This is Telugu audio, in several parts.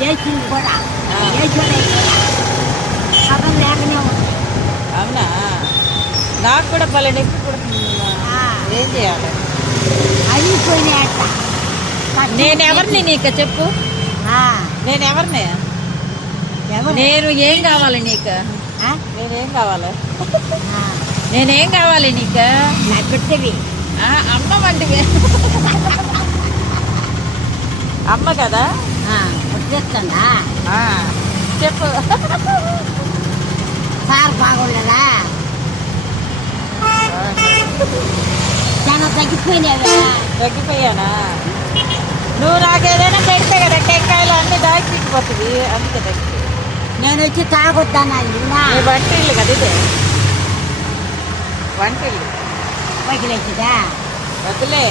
చేసింది కూడా చేసేది సగం లేకనే ఉంది. అవునా, నాకు కూడా భలే నొప్పి పుడుతుంది. ఏం చేయాలి? అయిపోయినాయి అట్ట. నేను ఎవరిని నీకు చెప్పు, నేను ఎవరిని? నేను ఏం కావాలి నీకు? నేనేం కావాలి? నేనేం కావాలి నీకు? నా బిడ్డవి అమ్మ వంటివి. అమ్మ కదా, వచ్చేస్తుందా? చెప్పు. సార్ బాగుండదా? చాలా తగ్గిపోయినావా? తగ్గిపోయానా? నువ్వు నాకేదైనా పెడితే కదా టెంకాయలు అన్నీ దాచిపోతుంది, అందుకే తగ్గిపోయి. నేను వచ్చి తాగొద్దానా? నీ వంటిల్లు కదా ఇదే, వంటిల్లు పగిలేదా? వదిలే,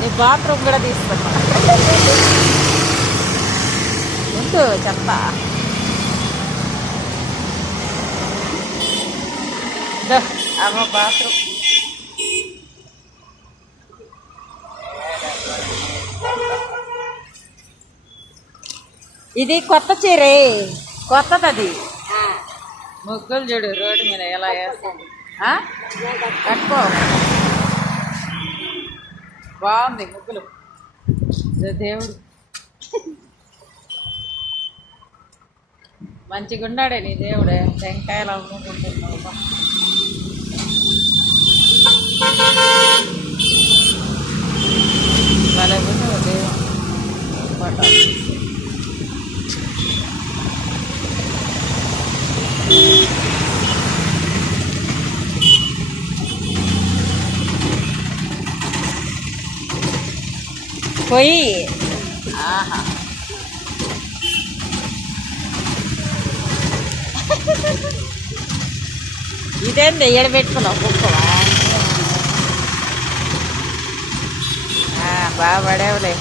నీ బాత్రూమ్ కూడా తీసుకున్నా. ముందు చెప్తా. అమ్మ బాత్రూమ్. ఇది కొత్త చీరే, కొత్తది. ముగ్గులు చూడు రోడ్డు మీద ఎలా వేస్తుంది. కట్టుకో, బాగుంది ముగ్గులు. దేవుడు మంచిగా ఉన్నాడే నీ దేవుడే. టెంకాయలు అమ్ముకుంటున్నావు. భలే ఉన్నావు దేవుడు. పోయి ఆహా, ఇదేంది ఎడబెట్టుకున్నావు కుక్కవా? బాగా పడేవులే.